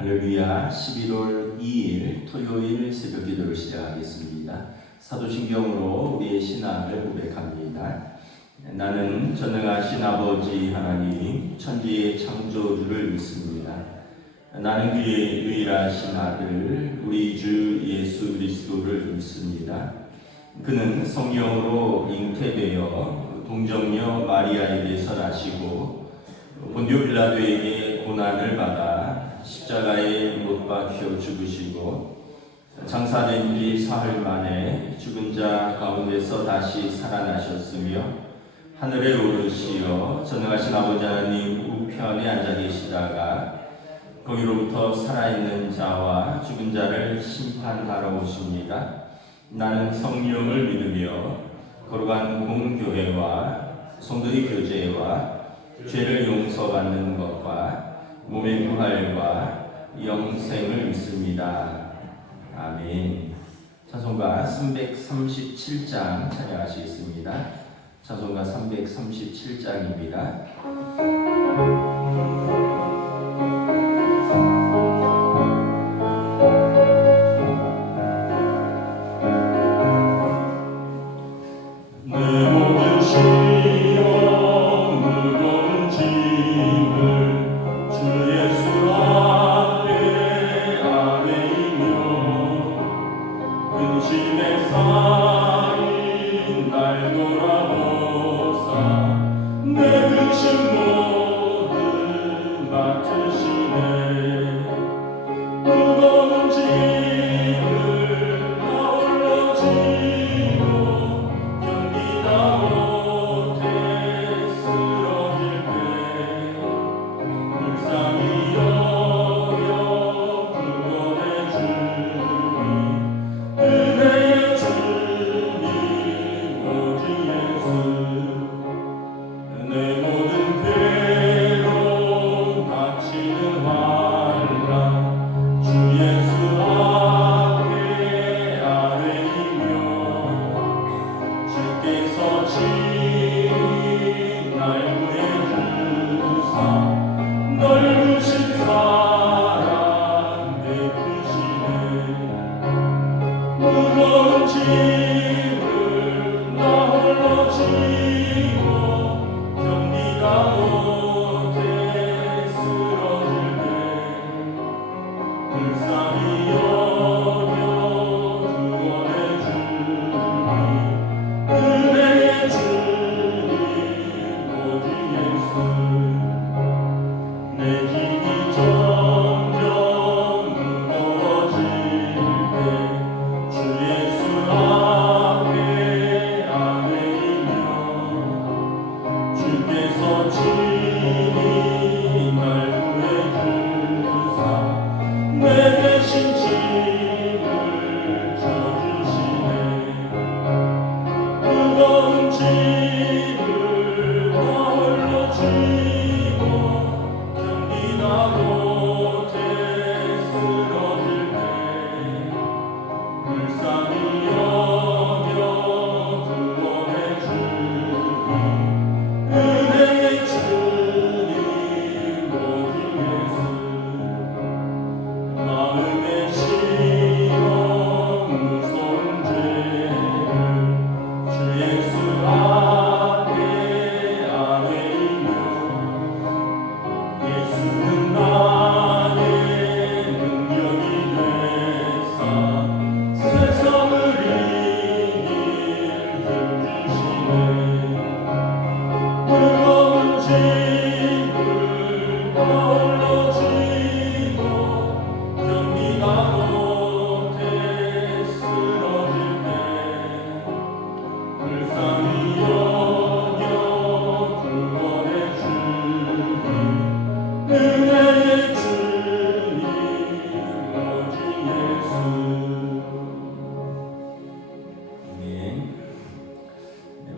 할렐루야. 11월 2일 토요일 새벽 기도를 시작하겠습니다. 사도신경으로 우리의 신앙을 고백합니다. 나는 전능하신 아버지 하나님 천지의 창조주를 믿습니다. 나는 그의 유일하신 아들 우리 주 예수 그리스도를 믿습니다. 그는 성령으로 잉태되어 동정녀 마리아에게서 나시고 본디오 빌라도에게 고난을 받아 십자가에 못 박혀 죽으시고 장사된 지 사흘 만에 죽은 자 가운데서 다시 살아나셨으며 하늘에 오르시어 전능하신 아버지 하나님 우편에 앉아 계시다가 거기로부터 살아있는 자와 죽은 자를 심판하러 오십니다. 나는 성령을 믿으며 거룩한 공교회와 성도의 교제와 죄를 용서받는 것과 몸의 부활과 영생을 믿습니다. 아멘. 찬송가 337장 찬양하시겠습니다. 찬송가 337장입니다.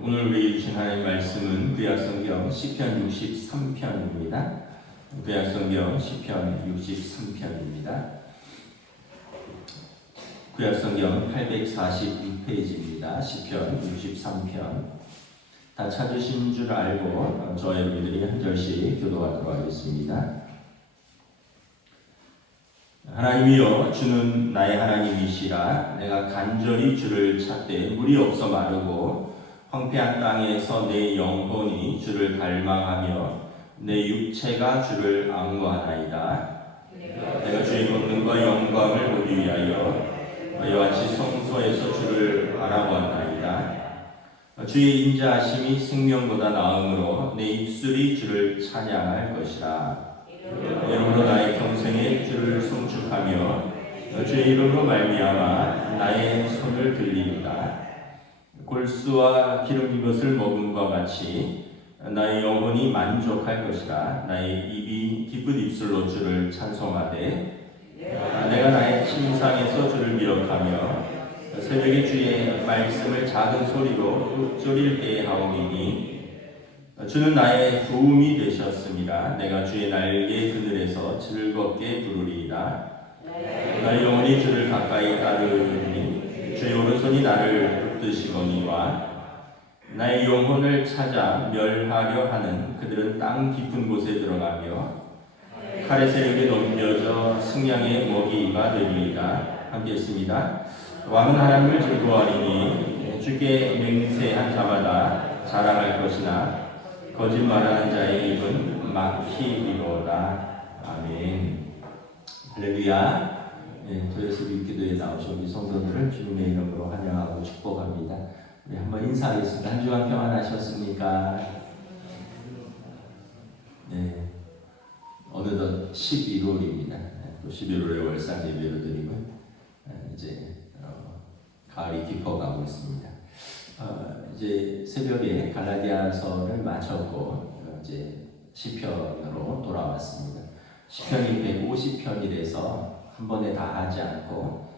오늘 우리 주신 하나님의 말씀은 구약성경 시편 63편입니다. 구약성경 시편 63편입니다. 구약성경 846페이지입니다. 시편 63편. 다 찾으신 줄 알고 저와 여러분들이 한 절씩 교도하도록 하겠습니다. 하나님이여 주는 나의 하나님이시라. 내가 간절히 주를 찾되 물이 없어 마르고 황폐한 땅에서 내 영혼이 주를 갈망하며 내 육체가 주를 앙모하나이다. 내가 주의 권능과 영광을 보기 위하여 이와 같이 성소에서 주를 바라보았나이다. 주의 인자하심이 생명보다 나음으로 내 입술이 주를 찬양할 것이라. 이름으로 나의 평생에 주를 송축하며 주의 이름으로 말미암아 나의 손을 들리리다. 골수와 기름진 것을 먹음과 같이 나의 영혼이 만족할 것이라. 나의 입이 기쁜 입술로 주를 찬송하되 내가 나의 침상에서 주를 기록하며 새벽에 주의 말씀을 작은 소리로 읊조릴 때에 하오리니 주는 나의 도움이 되셨습니다. 내가 주의 날개 그늘에서 즐겁게 부르리이다. 나의 영혼이 주를 가까이 따르니 주의 오른손이 나를 붙드시거니와 나의 영혼을 찾아 멸하려 하는 그들은 땅 깊은 곳에 들어가며 칼의 세력에 넘겨져 승냥의 먹이가 되리이다. 함께 있습니다. 왕은 하나님을 즐거워하리니 주께 맹세한 자마다 자랑할 것이나 거짓말하는 자의 입은 막히리로다. 아멘. 할렐루야. 도예수 기도에 나오신 우리 성도들을 주님의 이름으로 환영하고 축복합니다. 우리 한번 인사하겠습니다. 한 주간 평안하셨습니까? 네. 어느덧 11월입니다. 또 11월에 월상 예배를 드리고 이제 가을이 깊어가고 있습니다. 이제 새벽에 갈라디아서를 마쳤고 이제 시편으로 돌아왔습니다. 시편이 150편이라서 한 번에 다 하지 않고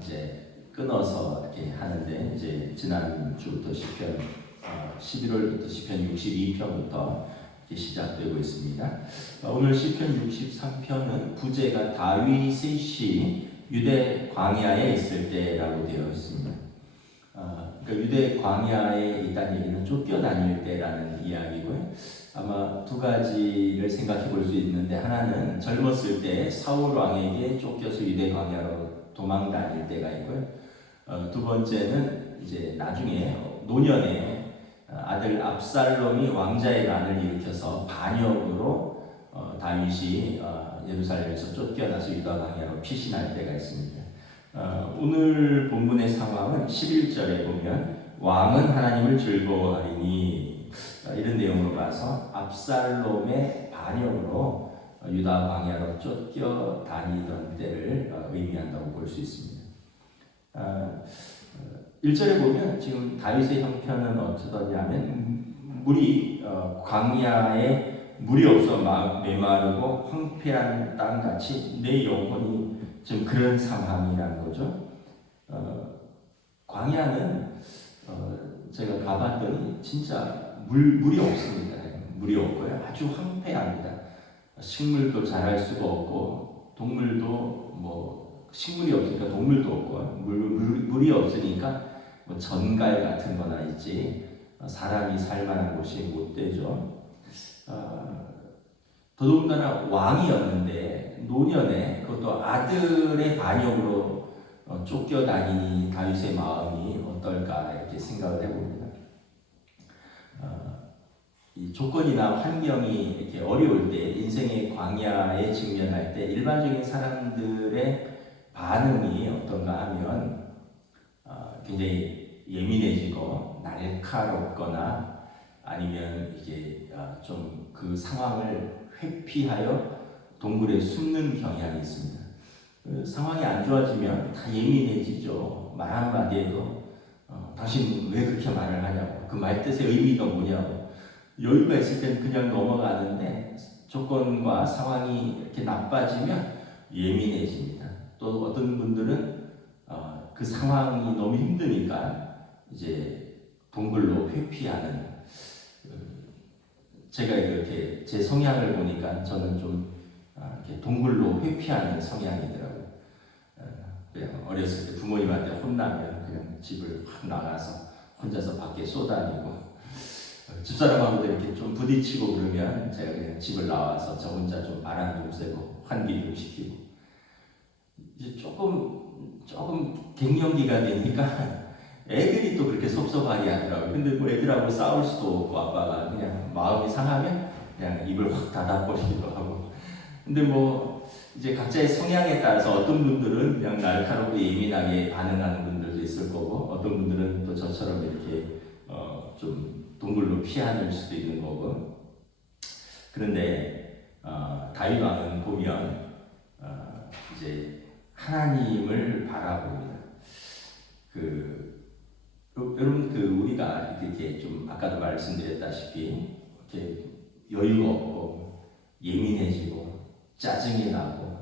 이제 끊어서 이렇게 하는데 이제 지난 주부터 시편 11월부터 시편 62편부터 시작되고 있습니다. 오늘 시편 63편은 부제가 다윗의 시 유대 광야에 있을 때라고 되어 있습니다. 그러니까 유대 광야에 있다는 얘기는 쫓겨다닐 때라는 이야기고요. 아마 두 가지를 생각해 볼 수 있는데 하나는 젊었을 때 사울 왕에게 쫓겨서 유대 광야로 도망 다닐 때가 있고요. 두 번째는 이제 나중에 노년에 아들 압살롬이 왕자의 난을 일으켜서 반역으로 다윗이 예루살렘에서 쫓겨나서 유다 광야로 피신할 때가 있습니다. 오늘 본문의 상황은 11절에 보면 왕은 하나님을 즐거워하리니 이런 내용으로 봐서 압살롬의 반역으로 유다 광야로 쫓겨다니던 때를 의미한다고 볼 수 있습니다. 1절에 보면 지금 다윗의 형편은 어떠냐면 물이 광야에 물이 없어 메마르고 황폐한 땅같이 내 영혼이 지금 그런 상황이라는 거죠. 광야는 제가 가봤더니 진짜 물이 없습니다. 물이 없고요. 아주 황폐합니다. 식물도 자랄 수가 없고 동물도 뭐 식물이 없으니까 동물도 없고 물이 없으니까 뭐 전갈 같은 거나 있지 사람이 살 만한 곳이 못 되죠. 더더군다나 왕이었는데 노년에 그것도 아들의 반역으로 쫓겨다니니 다윗의 마음이 어떨까 이렇게 생각을 해봅니다. 이 조건이나 환경이 이렇게 어려울 때 인생의 광야에 직면할 때 일반적인 사람들의 반응이 어떤가 하면 굉장히 예민해지고 날카롭거나 아니면 이게 좀 그 상황을 회피하여 동굴에 숨는 경향이 있습니다. 그 상황이 안 좋아지면 다 예민해지죠. 말 한마디에도 당신 왜 그렇게 말을 하냐고, 그 말 뜻의 의미가 뭐냐고. 여유가 있을 때는 그냥 넘어가는데 조건과 상황이 이렇게 나빠지면 예민해집니다. 또 어떤 분들은 그 상황이 너무 힘드니까 이제 동굴로 회피하는. 제가 이렇게 제 성향을 보니까 저는 좀 이렇게 동굴로 회피하는 성향이더라고요. 그냥 어렸을 때 부모님한테 혼나면 그냥 집을 확 나가서 혼자서 밖에 쏘다니고, 집사람하고도 이렇게 좀 부딪히고 그러면 제가 그냥 집을 나와서 저 혼자 좀 바람 좀 쐬고 환기 좀 시키고. 이제 조금 갱년기가 되니까 애들이 또 그렇게 섭섭하게 하더라고요. 근데 뭐 애들하고 싸울 수도 없고 아빠가 그냥 마음이 상하면 그냥 입을 확 닫아버리기도 하고. 근데 뭐 이제 각자의 성향에 따라서 어떤 분들은 그냥 날카롭고 예민하게 반응하는 분들도 있을 거고, 어떤 분들은 또 저처럼 이렇게 좀 동굴로 피하는 수도 있는 거고. 그런데 다윗 왕은 보면 이제 하나님을 바라봅니다. 여러분 우리가 이렇게 좀 아까도 말씀드렸다시피 이렇게 여유가 없고 예민해지고 짜증이 나고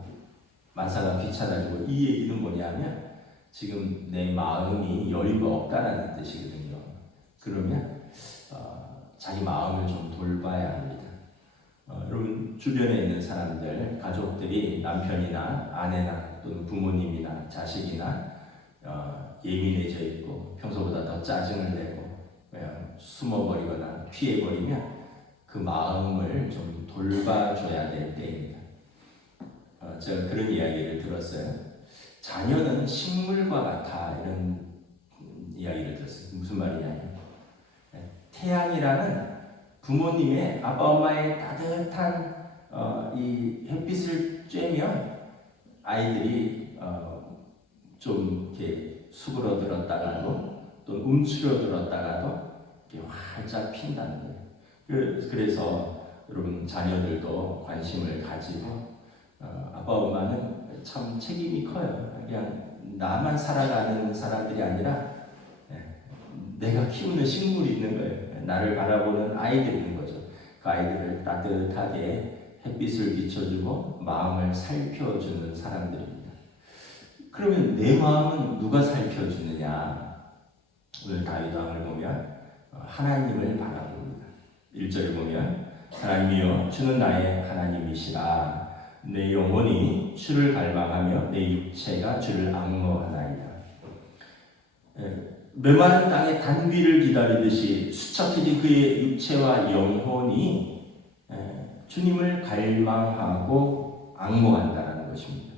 만사가 귀찮아지고, 이 얘기는 뭐냐면 지금 내 마음이 여유가 없다라는 뜻이거든요. 그러면 자기 마음을 좀 돌봐야 합니다. 여러분 주변에 있는 사람들, 가족들이 남편이나 아내나 또는 부모님이나 자식이나 예민해져 있고 평소보다 더 짜증을 내고 그냥 숨어버리거나 피해버리면 그 마음을 좀 돌봐줘야 될 때입니다. 제가 그런 이야기를 들었어요. 자녀는 식물과 같아, 이런 이야기를 들었어요. 무슨 말이냐면, 태양이라는 부모님의, 아빠 엄마의 따뜻한 이 햇빛을 쬐면 아이들이 좀 이렇게 수그러들었다가도 또 움츠러들었다가도 이렇게 활짝 핀다는 거예요. 그래서 여러분 자녀들도 관심을 가지고, 아빠 엄마는 참 책임이 커요. 그냥 나만 살아가는 사람들이 아니라 내가 키우는 식물이 있는 거예요. 나를 바라보는 아이들이 있는 거죠. 그 아이들을 따뜻하게 햇빛을 비춰주고 마음을 살펴주는 사람들입니다. 그러면 내 마음은 누가 살펴주느냐? 오늘 다윗 왕을 보면 하나님을 바라봅니다. 1절에 보면 하나님이여 주는 나의 하나님이시라. 내 영혼이 주를 갈망하며 내 육체가 주를 앙모하나이다. 메마른 땅의 단비를 기다리듯이 수척해진 그의 육체와 영혼이 주님을 갈망하고 앙모한다는 것입니다.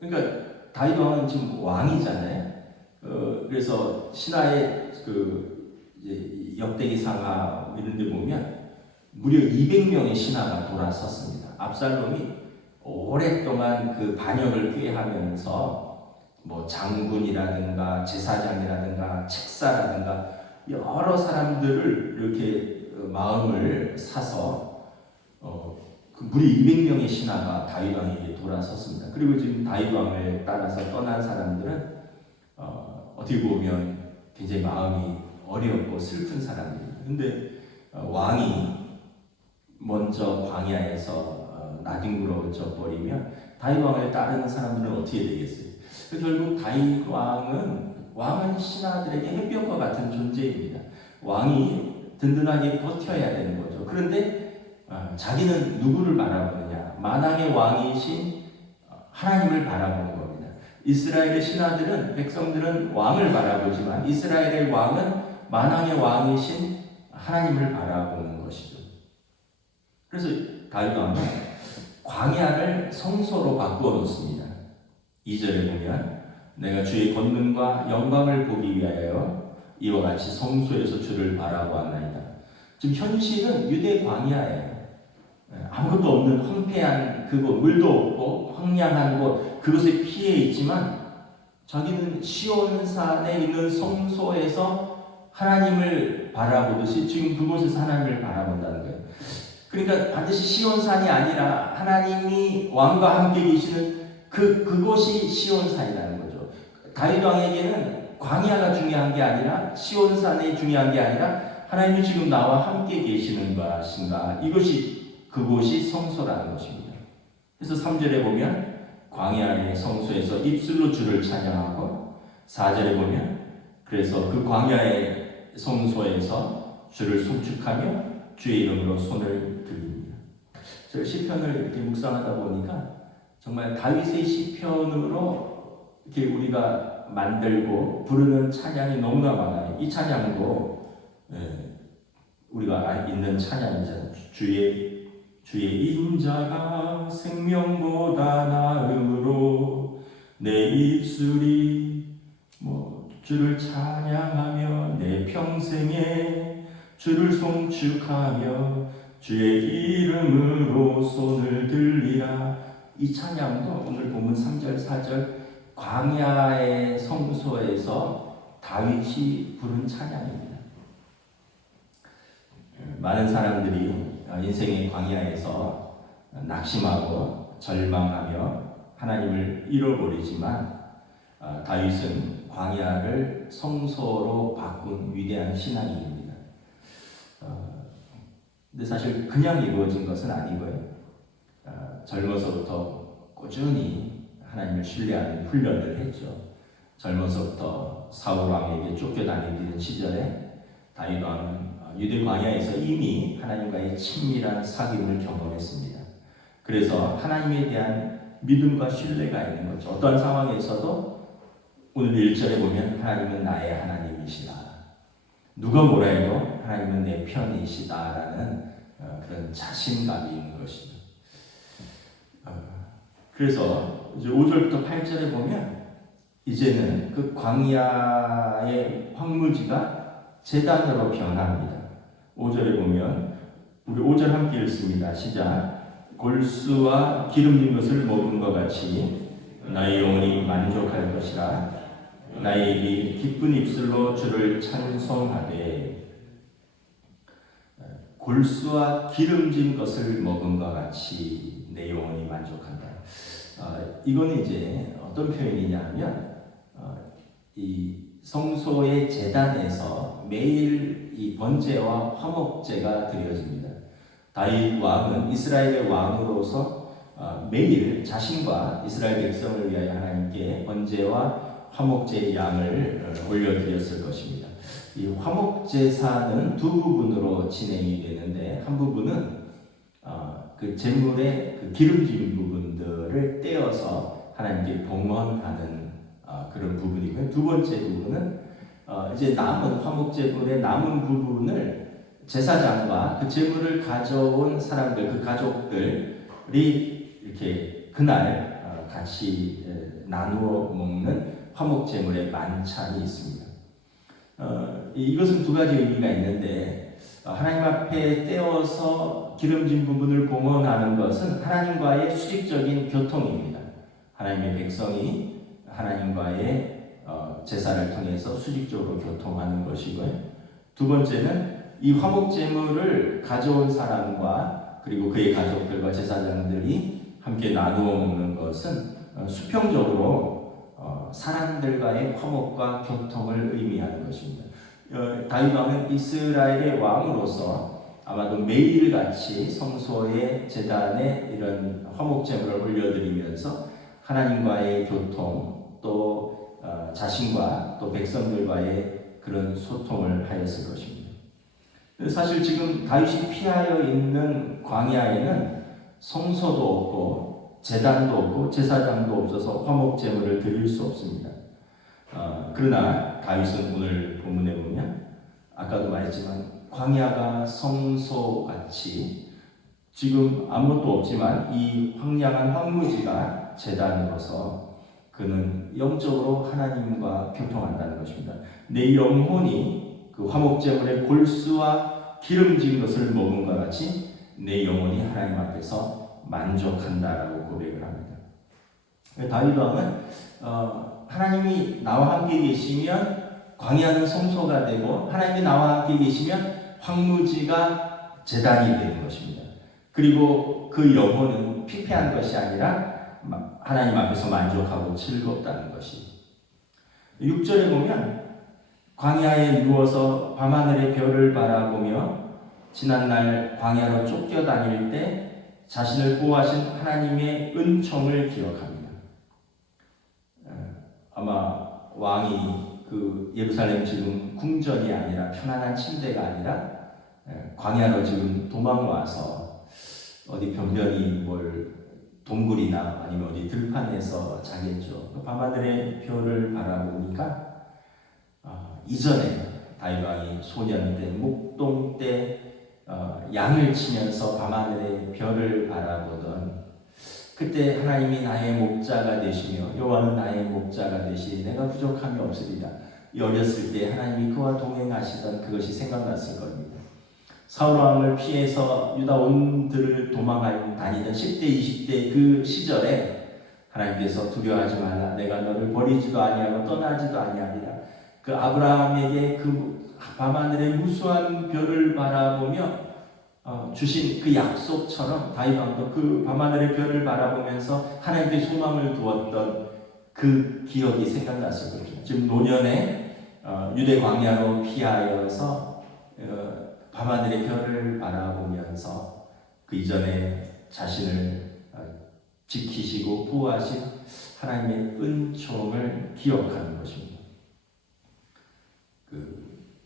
그러니까 다윗 왕은 지금 왕이잖아요. 그래서 신하의 이제 역대기상하 이런 데 보면 무려 200명의 신하가 돌아섰습니다. 압살롬이 오랫동안 그 반역을 꾀하면서 뭐 장군이라든가 제사장이라든가 책사라든가 여러 사람들을 이렇게 마음을 사서 그 무려 200명의 신하가 다윗 왕에게 돌아섰습니다. 그리고 지금 다윗 왕을 따라서 떠난 사람들은 어떻게 보면 굉장히 마음이 어렵고 슬픈 사람들입니다. 근데 왕이 먼저 광야에서 나뒹굴어져 버리면 다윗 왕을 따르는 사람들은 어떻게 되겠어요? 결국 다윗 왕은 신하들에게 햇볕과 같은 존재입니다. 왕이 든든하게 버텨야 되는 거죠. 그런데 자기는 누구를 바라보느냐? 만왕의 왕이신 하나님을 바라보는 겁니다. 이스라엘의 신하들은, 백성들은 왕을 바라보지만 이스라엘의 왕은 만왕의 왕이신 하나님을 바라보는 것이죠. 그래서 다윗 왕은 광야를 성소로 바꾸어 놓습니다. 2절에 보면 내가 주의 권능과 영광을 보기 위하여 이와 같이 성소에서 주를 바라보았나이다. 지금 현실은 유대 광야예요. 아무것도 없는 황폐한 그곳, 물도 없고 황량한 곳, 그곳에 피해 있지만 자기는 시온산에 있는 성소에서 하나님을 바라보듯이 지금 그곳에서 하나님을 바라본다는 거예요. 그러니까 반드시 시온산이 아니라 하나님이 왕과 함께 계시는 그곳이 시온산이라는 거죠. 다윗 왕에게는 광야가 중요한 게 아니라 시온산이 중요한 게 아니라 하나님이 지금 나와 함께 계시는 것인가, 그곳이 성소라는 것입니다. 그래서 3절에 보면 광야의 성소에서 입술로 주를 찬양하고, 4절에 보면 그래서 그 광야의 성소에서 주를 송축하며 주의 이름으로 손을 들립니다. 제가 시편을 이렇게 묵상하다 보니까 정말 다윗의 시편으로 이렇게 우리가 만들고 부르는 찬양이 너무나 많아요. 이 찬양도 우리가 있는 찬양이잖아요. 주의 인자가 생명보다 나음으로 내 입술이 주를 찬양하며 내 평생에 주를 송축하며 주의 이름으로 손을 들리라. 이 찬양도 오늘 본문 3절 4절 광야의 성소에서 다윗이 부른 찬양입니다. 많은 사람들이 인생의 광야에서 낙심하고 절망하며 하나님을 잃어버리지만 다윗은 광야를 성소로 바꾼 위대한 신앙인입니다. 근데 사실 그냥 이루어진 것은 아니고요. 젊어서부터 꾸준히 하나님을 신뢰하는 훈련을 했죠. 젊어서부터 사울 왕에게 쫓겨다니던 시절에 다윗 왕은 유대 광야에서 이미 하나님과의 친밀한 사귐을 경험했습니다. 그래서 하나님에 대한 믿음과 신뢰가 있는 거죠. 어떤 상황에서도 오늘 1절에 보면 하나님은 나의 하나님이시다. 누가 뭐라 해도 하나님은 내 편이시다라는 그런 자신감이 있는 것이죠. 그래서 이제 5절부터 8절에 보면 이제는 그 광야의 황무지가 제단으로 변합니다. 5절에 보면 우리 5절 함께 읽습니다. 시작. 골수와 기름진 것을 먹은 것 같이 나의 영혼이 만족할 것이라. 나의 입이 기쁜 입술로 주를 찬송하되. 골수와 기름진 것을 먹은 것 같이 내 영혼이 만족한다. 이거는 이제 어떤 표현이냐 하면 이 성소의 제단에서 매일 이 번제와 화목제가 드려집니다. 다윗 왕은 이스라엘의 왕으로서 매일 자신과 이스라엘 백성을 위하여 하나님께 번제와 화목제의 양을 올려드렸을 것입니다. 이 화목제사는 두 부분으로 진행이 되는데 한 부분은 그 제물의 그 기름진 부분들을 떼어서 하나님께 봉헌하는 그런 부분이고요. 두 번째 부분은 이제 남은 화목제물의 남은 부분을 제사장과 그 제물을 가져온 사람들, 그 가족들이 이렇게 그날 같이 나누어 먹는 화목제물의 만찬이 있습니다. 이것은 두 가지 의미가 있는데 하나님 앞에 떼어서 기름진 부분을 봉헌하는 것은 하나님과의 수직적인 교통입니다. 하나님의 백성이 하나님과의 제사를 통해서 수직적으로 교통하는 것이고요. 두 번째는 이 화목제물을 가져온 사람과 그리고 그의 가족들과 제사장들이 함께 나누어 먹는 것은 수평적으로 사람들과의 화목과 교통을 의미하는 것입니다. 다윗 왕은 이스라엘의 왕으로서 아마도 매일같이 성소의 제단에 이런 화목제물을 올려드리면서 하나님과의 교통 또 자신과 또 백성들과의 그런 소통을 하였을 것입니다. 사실 지금 다윗이 피하여 있는 광야에는 성소도 없고 제단도 없고 제사장도 없어서 화목제물을 드릴 수 없습니다. 그러나 다윗은 오늘 본문에 보면 아까도 말했지만 광야가 성소같이 지금 아무것도 없지만 이 황량한 황무지가 제단으로서 그는 영적으로 하나님과 교통한다는 것입니다. 내 영혼이 그 화목제물의 골수와 기름진 것을 먹은 것 같이 내 영혼이 하나님 앞에서 만족한다라고 고백을 합니다. 다윗 왕은 하나님이 나와 함께 계시면 광야는 성소가 되고 하나님이 나와 함께 계시면 황무지가 제단이 되는 것입니다. 그리고 그 영혼은 피폐한 것이 아니라 하나님 앞에서 만족하고 즐겁다는 것이. 6절에 보면 광야에 누워서 밤하늘의 별을 바라보며 지난날 광야로 쫓겨다닐 때 자신을 보호하신 하나님의 은총을 기억합니다. 아마 왕이 그 예루살렘 지금 궁전이 아니라 편안한 침대가 아니라 광야로 지금 도망와서 어디 변변히 동굴이나 아니면 어디 들판에서 자겠죠. 밤하늘의 별을 바라보니까 이전에 다윗 왕이 소년 때 목동 때 양을 치면서 밤하늘의 별을 바라보던 그때 하나님이 나의 목자가 되시며 여호와는 나의 목자가 되시니 내가 부족함이 없으리라. 어렸을 때 하나님이 그와 동행하시던 그것이 생각났을 겁니다. 사울 왕을 피해서 유다 온 들을 도망하여 다니던 10대 20대 그 시절에 하나님께서 두려워하지 말라. 내가 너를 버리지도 아니하고 떠나지도 아니하리라. 그 아브라함에게 그 밤하늘의 무수한 별을 바라보며 주신 그 약속처럼 다윗 왕도 그 밤하늘의 별을 바라보면서 하나님께 소망을 두었던 그 기억이 생각났을 것입니다. 지금 노년에 유대 광야로 피하여서 밤하늘의 별을 바라보면서 그 이전에 자신을 지키시고 보호하신 하나님의 은총을 기억하는 것입니다.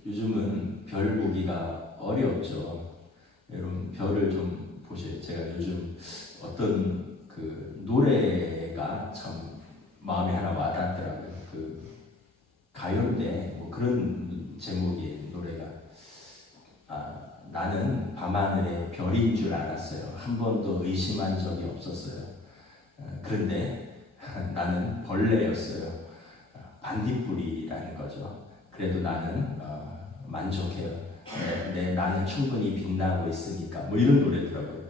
요즘은 별 보기가 어렵죠. 여러분 별을 좀 보세요. 제가 요즘 어떤 그 노래가 참 마음에 하나 와닿더라고요. 그 가요인데 뭐 그런 제목의 노래가 나는 밤하늘의 별인 줄 알았어요. 한 번도 의심한 적이 없었어요. 그런데 나는 벌레였어요. 반딧불이라는 거죠. 그래도 나는 만족해요. 나는 충분히 빛나고 있으니까 뭐 이런 노래더라고요.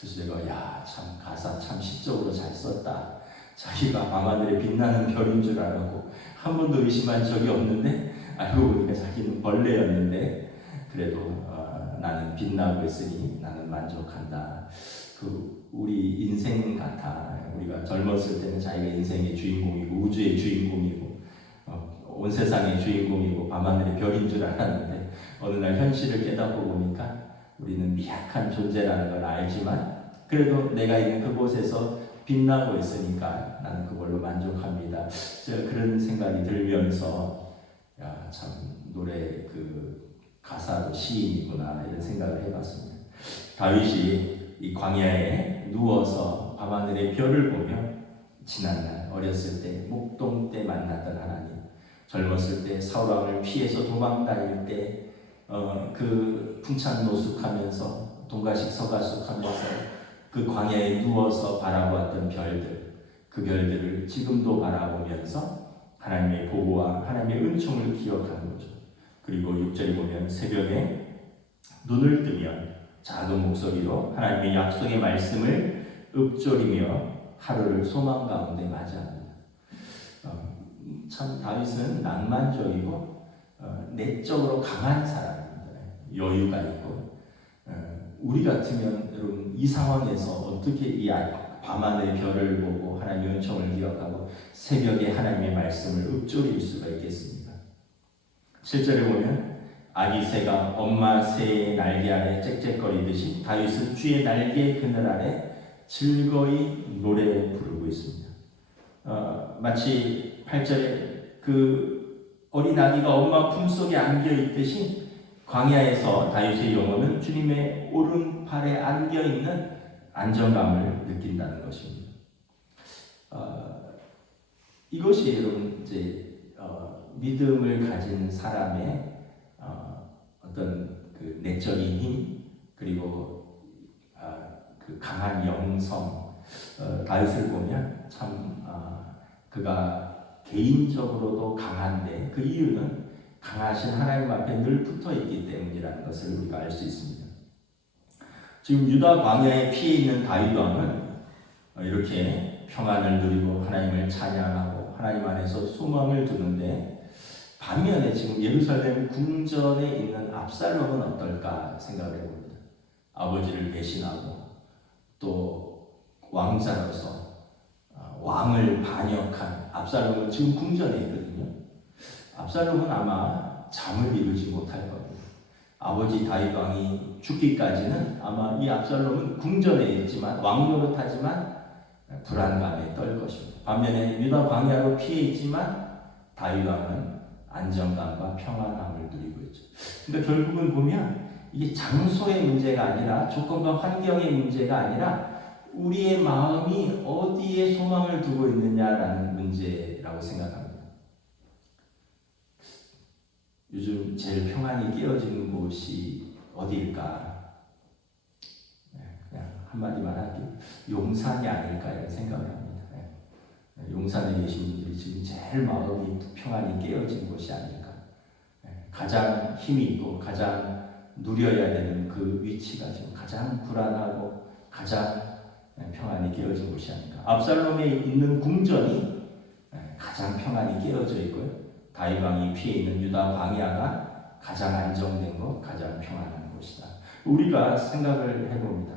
그래서 내가 참 가사 참 시적으로 잘 썼다. 자기가 밤하늘에 빛나는 별인 줄 알고 한 번도 의심한 적이 없는데 알고 보니까 자기는 벌레였는데 그래도 나는 빛나고 있으니 나는 만족한다. 우리 인생 같아. 우리가 젊었을 때는 자기가 인생의 주인공이고 우주의 주인공이고 온 세상의 주인공이고 밤하늘의 별인 줄 알았는데 어느 날 현실을 깨닫고 보니까 우리는 미약한 존재라는 걸 알지만 그래도 내가 있는 그곳에서 빛나고 있으니까 나는 그걸로 만족합니다. 제가 그런 생각이 들면서 참 노래 그 가사도 시인이구나 이런 생각을 해봤습니다. 다윗이 이 광야에 누워서 밤하늘의 별을 보며 지난날 어렸을 때 목동 때 만났던 하나님, 젊었을 때 사울 왕을 피해서 도망 다닐 때 그 풍찬 노숙하면서 동가식 서가숙하면서 그 광야에 누워서 바라보았던 별들, 그 별들을 지금도 바라보면서 하나님의 보호와 하나님의 은총을 기억하는 거죠. 그리고 6절에 보면 새벽에 눈을 뜨면 작은 목소리로 하나님의 약속의 말씀을 읊조리며 하루를 소망 가운데 맞이합니다. 참 다윗은 낭만적이고 내적으로 강한 사람입니다. 여유가 있고 우리 같으면 여러분 이 상황에서 어떻게 이 밤하늘의 별을 보고 하나님의 은총을 기억하고 새벽에 하나님의 말씀을 읊조릴 수가 있겠습니까? 7절에 보면 아기 새가 엄마 새의 날개 아래 짹짹거리듯이 다윗은 주의 날개 그늘 아래 즐거이 노래 부르고 있습니다. 마치 8절에 그 어린 아기가 엄마 품속에 안겨 있듯이 광야에서 다윗의 영혼은 주님의 오른팔에 안겨 있는 안정감을 느낀다는 것입니다. 이것이 여러분 이제 믿음을 가진 사람의 어떤 그 내적인 힘 그리고 그 강한 영성 다윗을 보면 참 그가 개인적으로도 강한데 그 이유는 강하신 하나님 앞에 늘 붙어 있기 때문이라는 것을 우리가 알 수 있습니다. 지금 유다 광야에 피해 있는 다윗 왕은 이렇게 평안을 누리고 하나님을 찬양하고 하나님 안에서 소망을 두는데 반면에 지금 예루살렘 궁전에 있는 압살롬은 어떨까 생각을 해봅니다. 아버지를 배신하고 또 왕자로서 왕을 반역한 압살롬은 지금 궁전에 있거든요. 압살롬은 아마 잠을 이루지 못할 겁니다. 아버지 다윗 왕이 죽기까지는 아마 이 압살롬은 궁전에 있지만 왕노릇하지만 불안감에 떨 것입니다. 반면에 유다 광야로 피해 있지만 다윗 왕은 안정감과 평안함을 누리고 있죠. 그러니까 결국은 보면 이게 장소의 문제가 아니라 조건과 환경의 문제가 아니라 우리의 마음이 어디에 소망을 두고 있느냐라는 문제라고 생각합니다. 요즘 제일 평안이 깨어지는 곳이 어디일까? 그냥 한마디만 할게요. 용산이 아닐까 이런 생각을 합니다. 용산에 계신 분들이 지금 제일 마음이 평안이 깨어진 곳이 아닐까. 가장 힘이 있고 가장 누려야 되는 그 위치가 지금 가장 불안하고 가장 평안이 깨어진 곳이 아닐까. 압살롬에 있는 궁전이 가장 평안이 깨어져 있고요. 다윗 왕이 피해 있는 유다 광야가 가장 안정된 곳, 가장 평안한 곳이다. 우리가 생각을 해봅니다.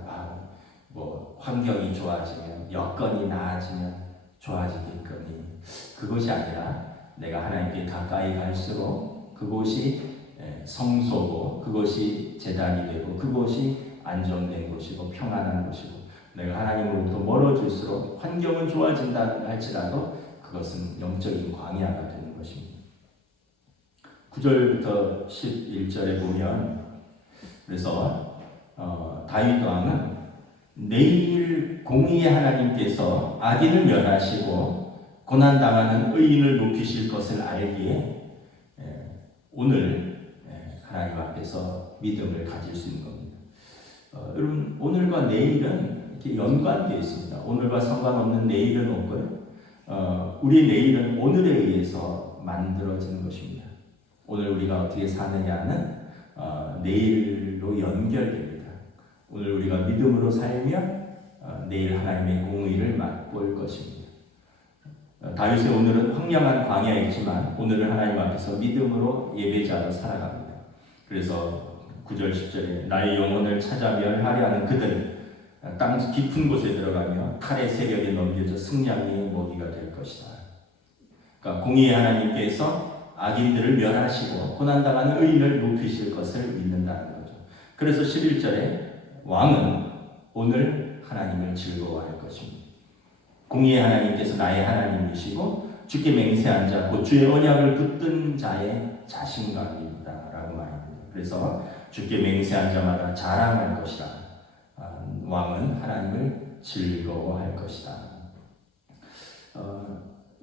환경이 좋아지면, 여건이 나아지면 좋아지겠거니, 그것이 아니라 내가 하나님께 가까이 갈수록 그곳이 성소고, 그것이 제단이 되고, 그곳이 안정된 곳이고 평안한 곳이고, 내가 하나님으로부터 멀어질수록 환경은 좋아진다 할지라도 그것은 영적인 광야가 되는 것입니다. 9절부터 11절에 보면, 그래서 다윗 왕은 내일 공의의 하나님께서 악인을 멸하시고 고난당하는 의인을 높이실 것을 알기에 오늘 하나님 앞에서 믿음을 가질 수 있는 겁니다. 여러분, 오늘과 내일은 이렇게 연관되어 있습니다. 오늘과 상관없는 내일은 없고요. 우리 내일은 오늘에 의해서 만들어지는 것입니다. 오늘 우리가 어떻게 사느냐는 내일로 연결됩니다. 오늘 우리가 믿음으로 살면 내일 하나님의 공의를 맛볼 것입니다. 다윗의 오늘은 황량한 광야이지만 오늘은 하나님 앞에서 믿음으로 예배자로 살아갑니다. 그래서 9절 10절에 나의 영혼을 찾아 멸하려 하는 그들 땅 깊은 곳에 들어가며 칼의 세력에 넘겨져 승냥이의 먹이가 될 것이다. 그러니까 공의의 하나님께서 악인들을 멸하시고 고난당하는 의인을 높이실 것을 믿는다는 거죠. 그래서 11절에 왕은 오늘 하나님을 즐거워할 것입니다. 공의의 하나님께서 나의 하나님이시고 주께 맹세한 자, 곧 주의 언약을 붙든 자의 자신감이다 라고 말합니다. 그래서 주께 맹세한 자마다 자랑할 것이다. 왕은 하나님을 즐거워할 것이다.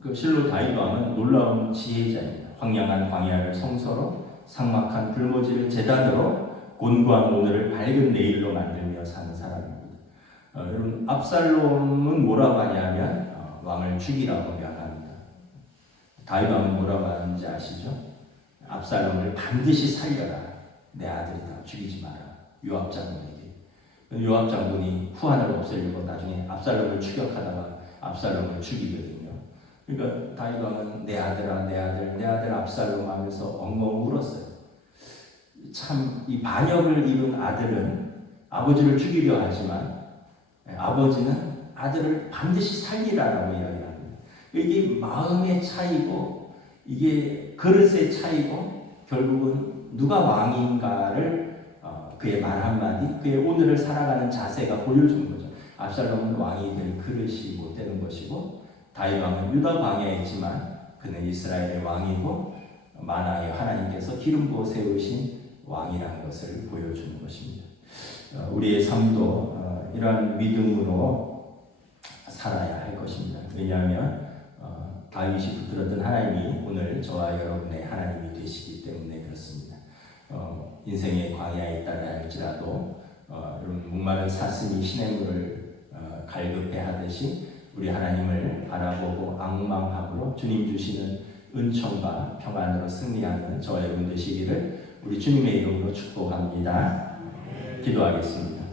그 실로 다윗 왕은 놀라운 지혜자입니다. 황량한 광야를 성소로, 삭막한 불모지를 제단으로, 곤고한 오늘을 밝은 내일로 만들며 사는 사람입니다. 여러분, 압살롬은 뭐라고 하냐면 왕을 죽이라고 명합니다. 다윗 왕은 뭐라고 하는지 아시죠? 압살롬을 반드시 살려라. 내 아들이다. 죽이지 마라. 요압 장군에게. 요압 장군이 후한을 없애려고 나중에 압살롬을 추격하다가 압살롬을 죽이거든요. 그러니까 다윗 왕은 내 아들아, 내 아들, 내 아들 압살롬 하면서 엉엉 울었어요. 참 이 반역을 이룬 아들은 아버지를 죽이려 하지만 아버지는 아들을 반드시 살리라라고 이야기합니다. 이게 마음의 차이고 이게 그릇의 차이고 결국은 누가 왕인가를 그의 말 한마디, 그의 오늘을 살아가는 자세가 보여주는 거죠. 압살롬은 왕이 될 그릇이 못 되는 것이고 다윗 왕은 유다 광야에 있지만 그는 이스라엘의 왕이고 만왕의 하나님께서 기름 부어 세우신 왕이라는 것을 보여주는 것입니다. 우리의 삶도 이러한 믿음으로 살아야 할 것입니다. 왜냐하면 다윗이 붙들었던 하나님이 오늘 저와 여러분의 하나님이 되시기 때문에 그렇습니다. 인생의 광야에 있다라 할지라도 여러분 목마른 사슴이 시냇물을 갈급해 하듯이 우리 하나님을 바라보고 앙망함으로 주님 주시는 은총과 평안으로 승리하는 저와 여러분 되시기를 우리 주님의 이름으로 축복합니다. 기도하겠습니다.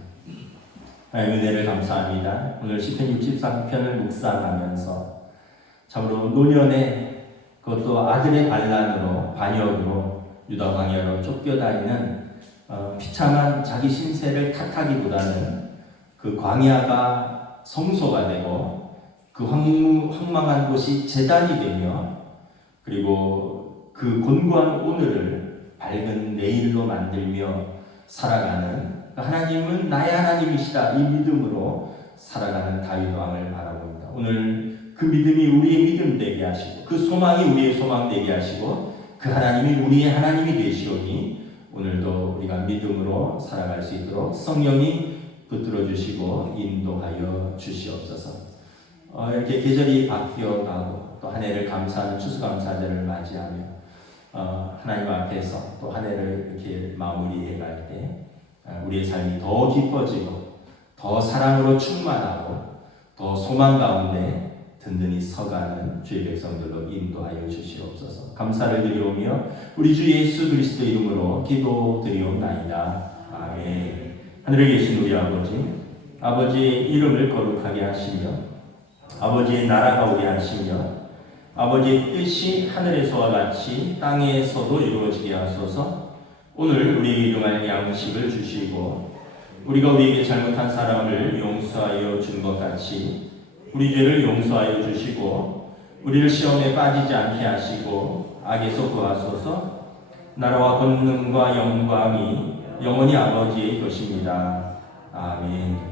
은혜를 감사합니다. 오늘 시편 63편을 묵상하면서 참으로 노년에 그것도 아들의 반란으로 반역으로 유다 광야로 쫓겨다니는 비참한 자기 신세를 탓하기보다는 그 광야가 성소가 되고 그 황망한 곳이 제단이 되며 그리고 그 곤고한 오늘을 밝은 내일로 만들며 살아가는 하나님은 나의 하나님이시다 이 믿음으로 살아가는 다윗 왕을 바라봅니다. 오늘 그 믿음이 우리의 믿음 되게 하시고 그 소망이 우리의 소망 되게 하시고 그 하나님이 우리의 하나님이 되시오니 오늘도 우리가 믿음으로 살아갈 수 있도록 성령이 붙들어 주시고 인도하여 주시옵소서. 이렇게 계절이 바뀌어가고 또 한 해를 감사하는 추수감사절을 맞이하며 하나님 앞에서 또 한 해를 이렇게 마무리해 갈 때 우리의 삶이 더 깊어지고 더 사랑으로 충만하고 더 소망 가운데 든든히 서가는 주의 백성들로 인도하여 주시옵소서. 감사를 드리오며 우리 주 예수 그리스도 이름으로 기도드리옵나이다. 아멘. 하늘에 계신 우리 아버지의 이름을 거룩하게 하시며 아버지의 나라가 오게 하시며 아버지의 뜻이 하늘에서와 같이 땅에서도 이루어지게 하소서. 오늘 우리에게 일용할 양식을 주시고 우리가 우리에게 잘못한 사람을 용서하여 준 것 같이 우리 죄를 용서하여 주시고 우리를 시험에 빠지지 않게 하시고 악에서 구하소서. 나라와 권능과 영광이 영원히 아버지의 것입니다. 아멘.